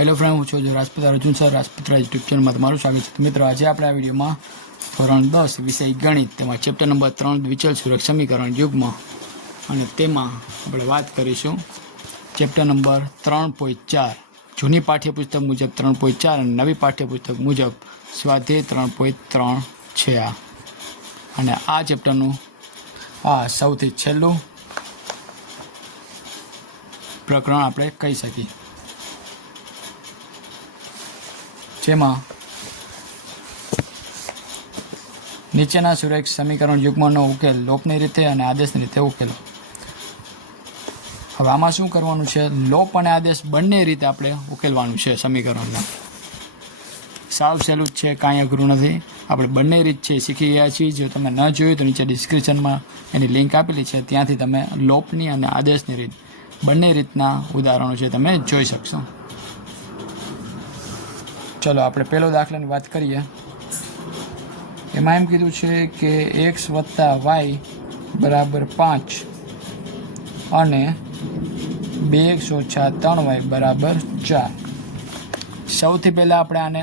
Hello friend, હું છું Rajput Arjun sir Rajput YouTube ચેનલમાં તમારું સ્વાગત છે. મિત્રો, આજે આપણે આ વિડીયોમાં ધોરણ 10 વિષય ગણિત તેમાં ચેપ્ટર નંબર 3 દ્વિચલ સુરેખ સમીકરણ યુગમાં અને તેમાં આપણે વાત કરીશું ચેપ્ટર નંબર 3.4 જૂની પાઠ્યપુસ્તક મુજબ 3.4 અને નવી પાઠ્યપુસ્તક મુજબ સ્વાધ્યાય 3.3 છે અને આ ચેપ્ટરનું સૌથી છેલ્લું પ્રકરણ આપણે કહી શકીએ, જેમાં નીચેના સુરેખ સમીકરણ યુગ્મનો ઉકેલ લોપની રીતે અને આદેશની રીતે ઉકેલો. હવે આમાં શું કરવાનું છે? લોપ અને આદેશ બંને રીતે આપણે ઉકેલવાનું છે સમીકરણને. સાવ સહેલું જ છે, કાંઈ અઘરું નથી. આપણે બંને રીત છે શીખી ગયા છીએ. જો તમે ન જોયું તો નીચે ડિસ્ક્રિપ્શનમાં એની લિંક આપેલી છે, ત્યાંથી તમે લોપની અને આદેશની રીત બંને રીતના ઉદાહરણો છે તમે જોઈ શકશો. ચલો આપણે પહેલો દાખલાની વાત કરીએ. એમાં એમ કીધું છે કે x + y બરાબર 5 અને 2x - 3y બરાબર 4. સૌથી પહેલાં આપણે આને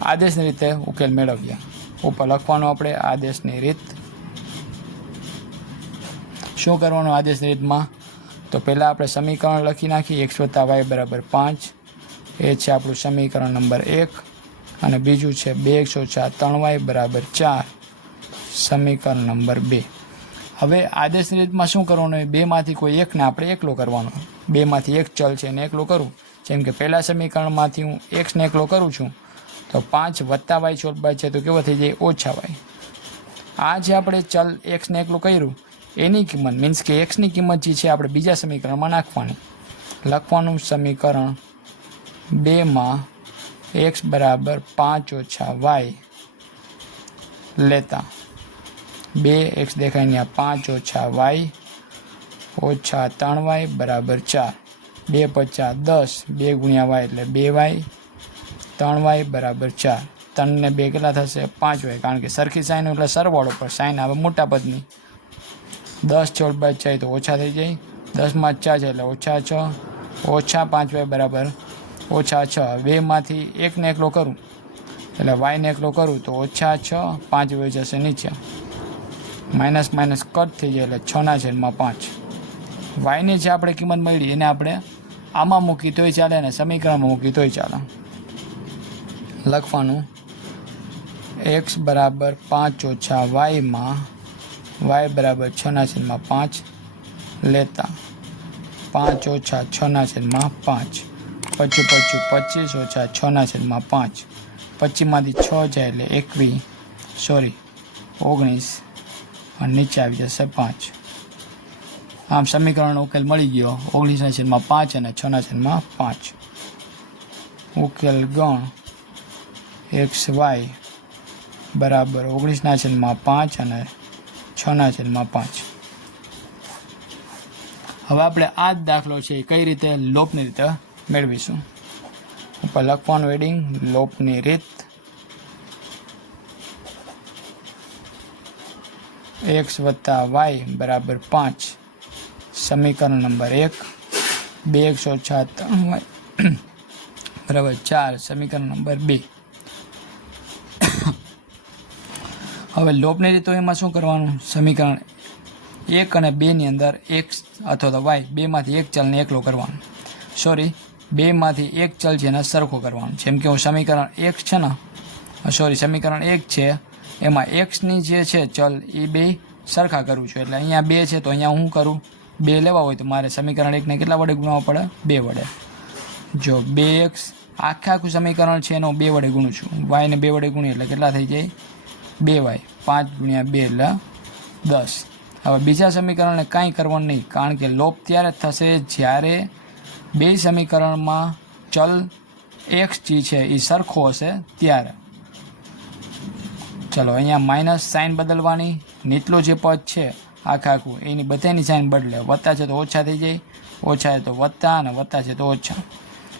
આદેશની રીતે ઉકેલ મેળવ્યા. ઉપર લખવાનું આપણે આદેશની રીત. શું કરવાનું આદેશની રીતમાં? તો પહેલાં આપણે સમીકરણ લખી નાખીએ. x + y બરાબર 5 એ છે આપણું સમીકરણ નંબર 1 અને બીજું છે 2x - 3y બરાબર 4 સમીકરણ નંબર 2. હવે આદેશની રીતમાં શું કરવાનું? બેમાંથી કોઈ એકને આપણે એકલો કરવાનો. બેમાંથી એક ચલ છે એને એકલો કરું. જેમ કે પહેલાં સમીકરણમાંથી હું એક્સને એકલો કરું છું તો 5 + y છોડબાદ છે તો કેવો થઈ જાય? -y. આ જે આપણે ચલ એક્સને એકલું કર્યું એની કિંમત મીન્સ કે એક્સની કિંમત જે છે આપણે બીજા સમીકરણમાં નાખવાની. લખવાનું સમીકરણ 2માં x બરાબર 5 - y લેતા 2x દેખાય ને 5 - y ઓછા 3y બરાબર 4. 2 × 5 = 10, 2 × y એટલે 2y, 3y બરાબર 4. 3 ને 2 કેટલા થશે? 5y. કારણ કે સરખી સાઈન એટલે સરવાળો પર સાઈન આવે મોટા પદની. 10 છોડબાદ જાય તો ઓછા થઈ જાય. 10 માં 4 છે એટલે -6 ઓછા 5y બરાબર -6. બેમાંથી એકને એકલો કરું એટલે વાયને એકલો કરું તો -6, 5 વહી જશે નીચે. માઇનસ માઇનસ કટ થઈ જાય એટલે 6/5. વાયની જે આપણે કિંમત મળી એને આપણે આમાં મૂકી તોય ચાલે અને સમીકરણમાં મૂકી તોય ચાલે. લખવાનું x બરાબર 5 - yમાં y બરાબર 6/5 લેતા 5 - 6/5 25 ઓછા 6/5. 25માંથી 6 જાય એટલે 19 અને નીચે આવી જશે 5. આમ સમીકરણનો ઉકેલ મળી ગયો 19/5 અને 6/5. ઉકેલ ગણ xy બરાબર 19/5 અને 6/5. હવે આપણે આ જ દાખલો છે કઈ રીતે લોપની રીતે મેળવીશું. ઉપર લખવાનું એડિંગ લોપની રીત. x + y બરાબર 5 સમીકરણ નંબર 1. 2x - 3y બરાબર 4 સમીકરણ નંબર 2. હવે લોપની રીત તો એમાં શું કરવાનું? સમીકરણ 1 અને 2ની અંદર x અથવા તો y બેમાંથી એક ચલને એકલો કરવાનો. બેમાંથી એક ચલ છે એને સરખો કરવાનો. જેમ કે હું સમીકરણ 1 છે ને સમીકરણ 1 છે એમાં એક્સની જે છે ચલ એ બે સરખા કરું છું. એટલે અહીંયા 2 છે તો અહીંયા હું કરું 2 લેવા હોય તો મારે સમીકરણ 1ને કેટલા વડે ગુણવા પડે? 2 વડે. જો 2x આખું સમીકરણ છે એનો 2 વડે ગુણું છું. yને 2 વડે ગુણીએ એટલે કેટલા થઈ જાય? 2y. 5 × 2 એટલે 10. હવે બીજા સમીકરણને કાંઈ કરવાનું નહીં, કારણ કે લોપ ત્યારે જ થશે જ્યારે બે સમીકરણમાં ચલ x જે છે એ સરખો હશે ત્યારે. ચલો અહીંયા માઇનસ સાઇન બદલવાની. નીચલો જે પદ છે આખું એની બધાની સાઇન બદલે. વત્તા છે તો ઓછા થઈ જાય, ઓછા છે તો વત્તા અને વત્તા છે તો ઓછા.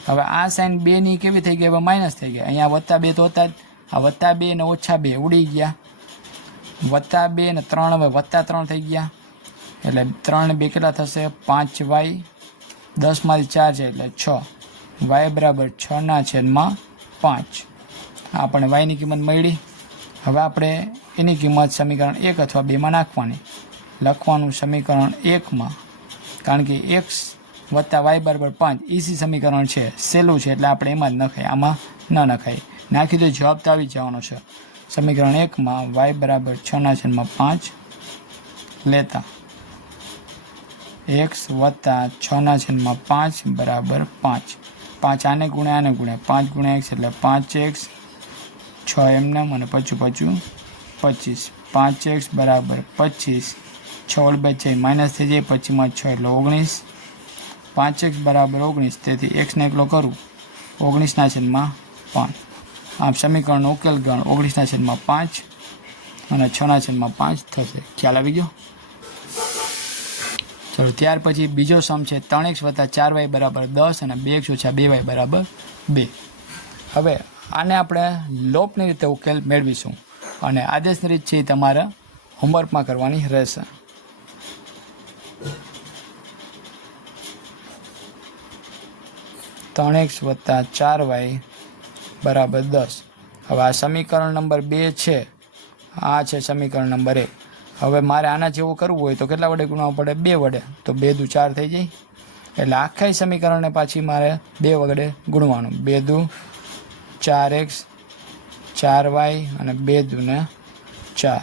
હવે આ સાઇન 2ની કેવી થઈ ગઈ? હવે માઇનસ થઈ ગઈ. અહીંયા +2 તો હતા જ. આ +2 અને -2 ઉડી ગયા. +2 અને 3 હવે +3 થઈ ગયા. એટલે 3 ને 2 કેટલા થશે 5y, 10માંથી 4 છે એટલે 6, y બરાબર 6/5. આપણે yની કિંમત મળી. હવે આપણે એની કિંમત સમીકરણ 1 અથવા 2માં નાખવાની. લખવાનું સમીકરણ 1માં, કારણ કે x વત્તા y બરાબર 5 ઇસી સમીકરણ છે, સહેલું છે એટલે આપણે એમાં જ નખાય, આમાં ન નખાય. નાખી તો જવાબ તો આવી જવાનો છે. સમીકરણ 1માં y બરાબર 6/5 લેતા x વત્તા 6/5 બરાબર 5. 5 આને ગુણ્યા 5 ગુણ્યા x એટલે 5x, 6 એમનેમ અને 5 25. 5x બરાબર 25, 6 વચ્ચે માઇનસ થઈ જાય, 25 એટલે 19. 5x બરાબર 19, તેથી x ને એકલો કરું 19/5. આમ સમીકરણનો ઉકેલ ગણ 19/5 અને 6/5 થશે. ખ્યાલ આવી ગયો? ચલો ત્યાર પછી બીજો સમ છે 3x વત્તા 4y બરાબર 10 અને 2x ઓછા 2y બરાબર 2. હવે આને આપણે લોપની રીતે ઉકેલ મેળવીશું અને આદેશની રીત છે એ તમારે હોમવર્કમાં કરવાની રહેશે. ત્રણ એક્સ વત્તા 4y બરાબર 10. હવે આ સમીકરણ નંબર 2 છે, આ છે સમીકરણ નંબર 1. હવે મારે આના જેવું કરવું હોય તો કેટલા વડે ગુણવું પડે? 2 વડે. તો 2 દુ 4 થઈ જાય, એટલે આખા સમીકરણને પાછી મારે 2 વડે ગુણવાનું. 2 દુ 4x, 4y અને 2 દુ ને 4.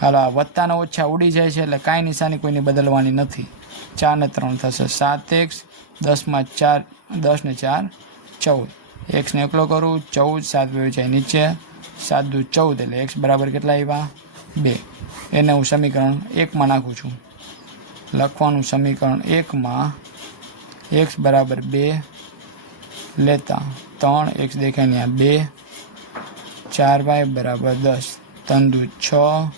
હાલો, આ વત્તાના ઓછા ઉડી જાય છે એટલે કાંઈ નિશાની કોઈની બદલવાની નથી. 4 ને 3 થશે 7x, 10 ને 4 14. x ને એકલો કરું 14, 7 વયું જાય નીચે, 7 દુ 14 એટલે x બરાબર કેટલા આવ્યા? 2. એને હું સમીકરણ 1માં નાખું છું. લખવાનું સમીકરણ 1માં x બરાબર 2 લેતા 3x દેખાય ત્યાં 2, 4y બરાબર 10, 3 દુ 6,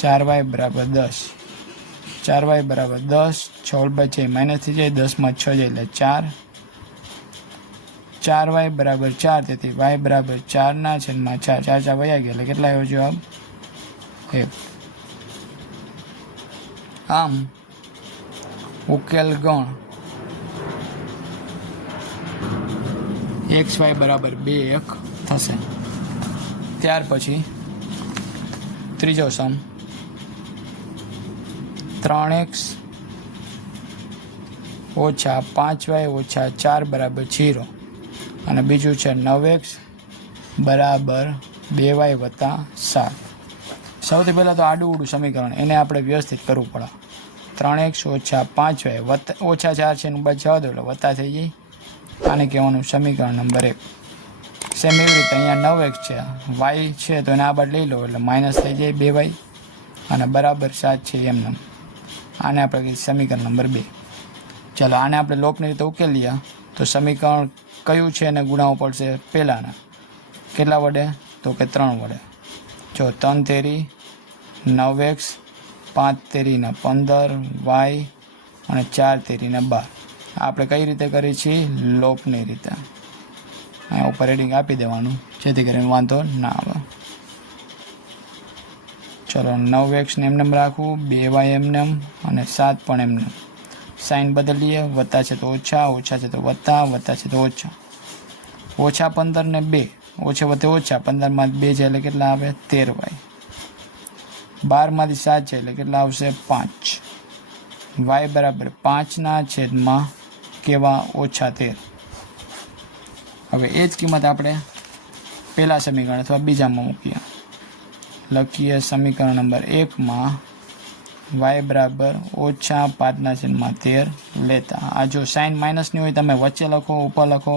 4y બરાબર 10, 4y બરાબર 10, 6 બચે માઇનસ થઈ જાય, 10 6 જાય એટલે 4, 4y બરાબર 4, તેથી y બરાબર 4/4. 4 વયા ગયા એટલે કેટલા આવ્યો જવાબ? 1. આમ ઉકેલ ગણ xy બરાબર 2 1 થશે. ત્યાર પછી ત્રીજો સમ 3x ઓછા 5y ઓછા 4 બરાબર 0 અને બીજું છે 9x બરાબર 2y વત્તા 7. સૌથી પહેલાં તો આડું ઉડું સમીકરણ એને આપણે વ્યવસ્થિત કરવું પડે. 3x ઓછા 5y વત્તા ઓછા 4 છે એનું બાદ જવા દો એટલે વત્તા થઈ જાય. આને કહેવાનું સમીકરણ નંબર 1. સેમ એવી રીતે અહીંયા 9x છે, y છે તો એને આ બાદ લઈ લો એટલે માઇનસ થઈ જાય 2y અને બરાબર 7 છે એમને. આને આપણે કહીએ સમીકરણ નંબર 2. ચાલો આને આપણે લોપની રીતે ઉકેલીએ તો સમીકરણ કયું છે એને ગુણાવવું પડશે પહેલાંના. કેટલા વડે? તો કે 3 વડે. જો 3 તેરી 9x, 5 તેરીને 15 y અને 4 તેરીને 12. આપણે કઈ રીતે કરી છીએ? લોપની રીતે. અહીંયા ઉપર હેડિંગ આપી દેવાનું જેથી કરીને વાંધો ના આવે. ચલો 9x ને એમને રાખવું, 2y એમને અને 7 પણ એમને. સાઇન બદલીએ, વત્તા છે તો ઓછા, ઓછા છે તો વત્તા, વત્તા છે તો ઓછા. ઓછા 15 ને 2, ઓછે વત્તે ઓછા, 15માંથી 2 છે એટલે કેટલા આવે? 13y. 12માંથી 7 છે એટલે કેટલા આવશે? 5. y બરાબર 5/, કેવા? ઓછા 13. હવે એ જ કિંમત આપણે પહેલા સમીકરણ અથવા બીજામાં મૂકીએ. લખીએ સમીકરણ નંબર 1માં y બરાબર ઓછા 5/13 લેતા. આ જો સાઇન માઇનસની હોય તમે વચ્ચે લખો, ઉપર લખો,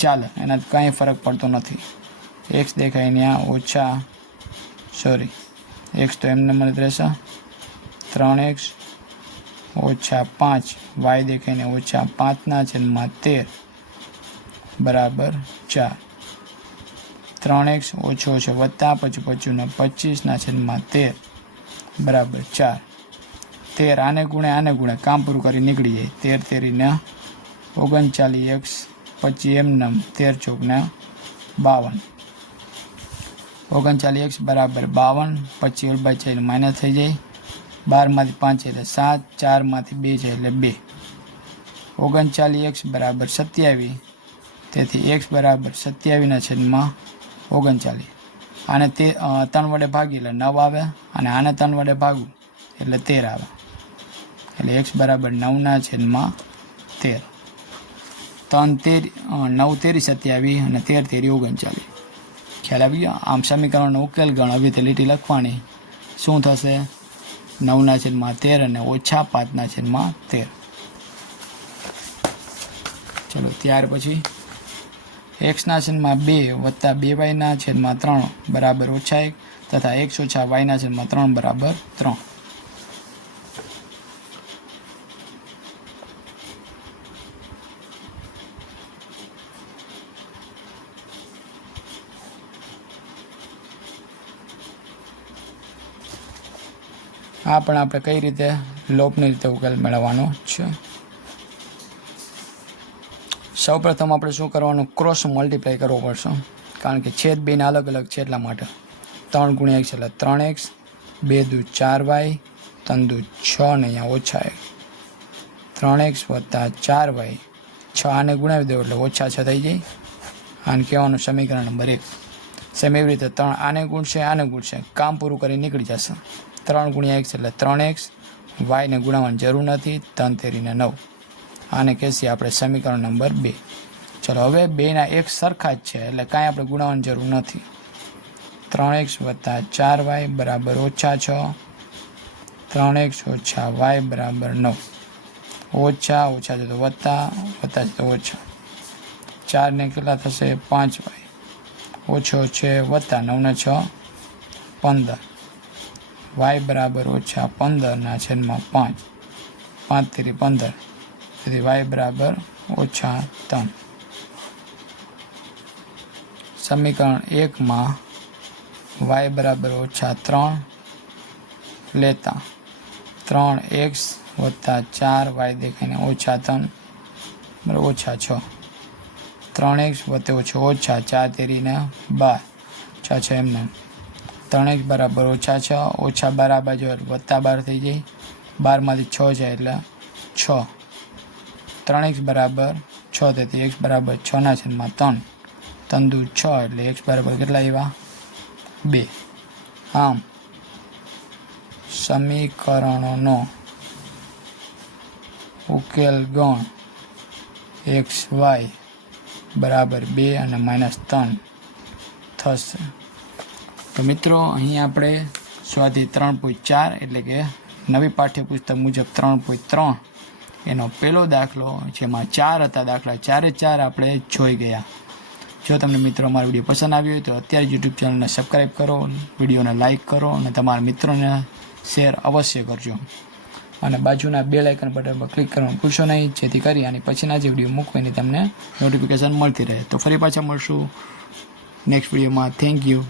ચાલે, એના કાંઈ ફરક પડતો નથી. x દેખાય ત્યાં ઓછા x તો એમને મને રહેશે 3x ઓછા 5, y દેખાઈને ઓછા 5/13 બરાબર 4. 3x ઓછો ઓછો વત્તા, પછી 25/13 બરાબર 4. 13 આને ગુણે કામ પૂરું કરી નીકળી જાય. 13 તેરીને 39x, પછી એમને 13 ચોકને 52. 39x બરાબર 52, પછી 12 માઇનસ થઈ જાય, 12માંથી 5 એટલે 7, 4માંથી 2 છે એટલે 2. 39x બરાબર 27, તેથી x બરાબર 27/39. આને 3 વડે ભાગી એટલે 9 આવે, અને આને 3 વડે ભાગવું એટલે 13 આવે, એટલે x બરાબર 9/13. 3 તેરી 9 તેરી 27 અને 13 તેરી 39. ખ્યાલ આવી ગયો? આમ સમીકરણનો ઉકેલ ગણ આવી રીતે લીટી લખવાની. શું થશે? 9/13 અને -5/13. ચલો ત્યાર પછી x/2 વત્તા 2y/3 બરાબર -1 તથા x - y/3 બરાબર 3. આ પણ આપણે કઈ રીતે લોપની રીતે ઉકેલ મેળવવાનો છે. સૌપ્રથમ આપણે શું કરવાનું? ક્રોસ મલ્ટીપ્લાય કરવો પડશે, કારણ કે છેદ બેને અલગ અલગ છે એટલા માટે. 3 × x એટલે 3x, 2 દુ 4y, 3 દુ 6 ને અહીંયા -1. 3x વત્તા 4y, 6 આને ગુણાવી દો એટલે -6 થઈ જાય. આને કહેવાનું સમીકરણ નંબર 1. સેમ એવી રીતે 3 આને ગુણશે, કામ પૂરું કરી નીકળી જશે. 3 × x એટલે 3x, yને ગુણાવવાની જરૂર નથી, 3 તેરીને 9. આને કહેશે આપણે સમીકરણ નંબર 2. ચલો હવે બેના એક સરખા જ છે એટલે કાંઈ આપણે ગુણાવવાની જરૂર નથી. 3x વત્તા 4y બરાબર -6, 3x ઓછા y બરાબર 9. ઓછા છે તો વત્તા છે તો ઓછા. 4 ને કેટલા થશે? 5y. ઓછો છે વત્તા 9 ને 6 15. y બરાબર -15/5. 5 તેરી 15, તેથી y બરાબર -3. સમીકરણ 1માં y બરાબર -3 લેતા 3x વત્તા 4y દેખાઈને -3 બરાબર -6. 3x વત્તે ઓછા 4 તેરીને 12, 6 એમને. 3x બરાબર -6, ઓછા 12 આ બાજુ વત્તા 12 થઈ જાય. 12માંથી 6 જાય એટલે 6. 3x બરાબર 6, તેથી x બરાબર 6/3. 3 દુ 6 એટલે x બરાબર કેટલા આવ્યા? 2. આમ સમીકરણોનો ઉકેલ ગણ x y બરાબર 2 અને -3 થશે. તો મિત્રો અહીં આપણે સ્વાધ્યાય 3.4 એટલે કે નવી પાઠ્યપુસ્તક મુજબ 3.3 એનો પહેલો દાખલો, જેમાં 4 હતા દાખલા, 4 આપણે જોઈ ગયા. જો તમને મિત્રો અમારો વિડીયો પસંદ આવ્યો હોય તો અત્યારે યુટ્યુબ ચેનલને સબસ્ક્રાઈબ કરો, વિડીયોને લાઇક કરો અને તમારા મિત્રોને શેર અવશ્ય કરજો. અને બાજુના બેલ આઇકન બટન પર ક્લિક કરવાનું ભૂલશો નહીં, જેથી કરી અને પછીના જે વિડીયો મૂકવાની તમને નોટિફિકેશન મળતી રહે. તો ફરી પાછા મળશું નેક્સ્ટ વિડીયોમાં. Thank you.